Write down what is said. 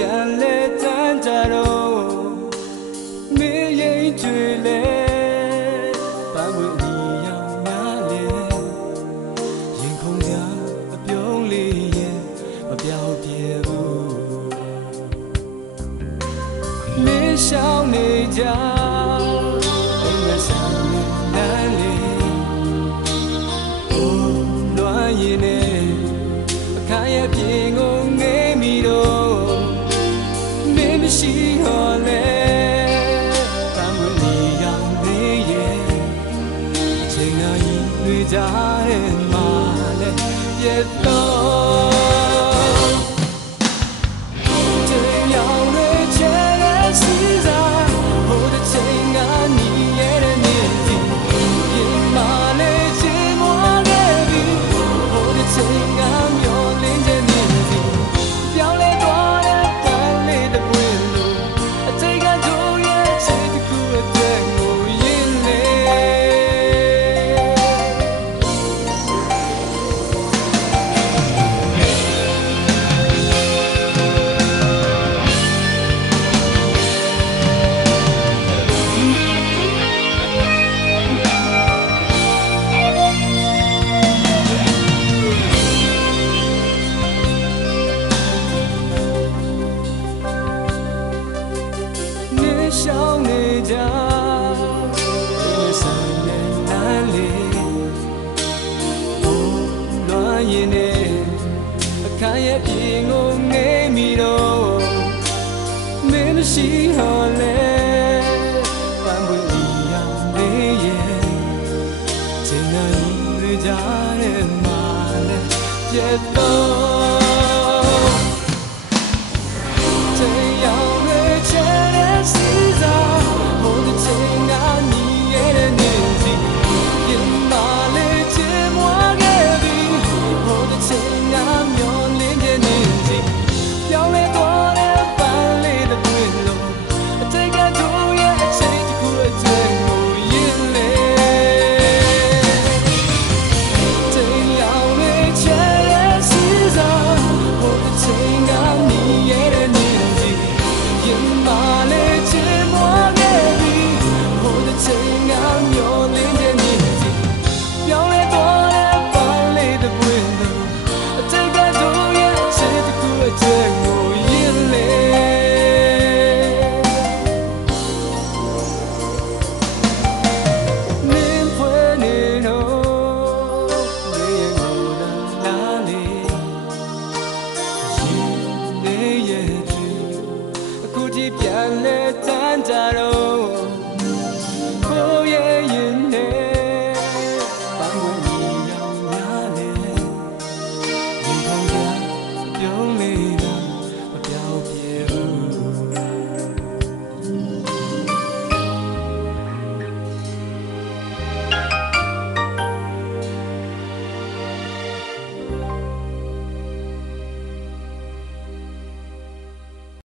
ပြန်လဲတန်းကြတော့မင်းရင်ကျွေလဲပန်းဝင်ဒီရောက်များလဲရင်ခုန်ကြအပြုံးလေးရဲ့မပြောင်းပြေဘူးမင်းရှောင်းနေကြအိမ်မဆန်လမ်းလေးအိုးလွှမ်းရင်နဲ့အခါရဲ့ပြင်ကိုငေးမိတော့မင်းမရှိဟောလဲပန်းဝင်ဒီရောက်သေးရဲ့အချိန်နာရင်တွေ့ကြတဲ့မှာလဲပြတ်တော့ရှောင်းနေကြအိမ်ဆန်နဲ့လမ်းလေးဘုံလွှမ်းရင်နဲ့အခါရဲ့ပြင်ကိုငေးမိတော့မင်းမရှိဟောလဲပန်းပွင့်ဒီရောက်သေးရဲ့ချိန်နိုင်ရကြတဲ့မှာလဲပြတ်တော့ပြန်လဲတန်းကြတော့ကိုရဲ့ရင်နဲ့ပန်းဝင်ဒီရောက်များလဲရင်ခုန်ကြပြုံးနေတာ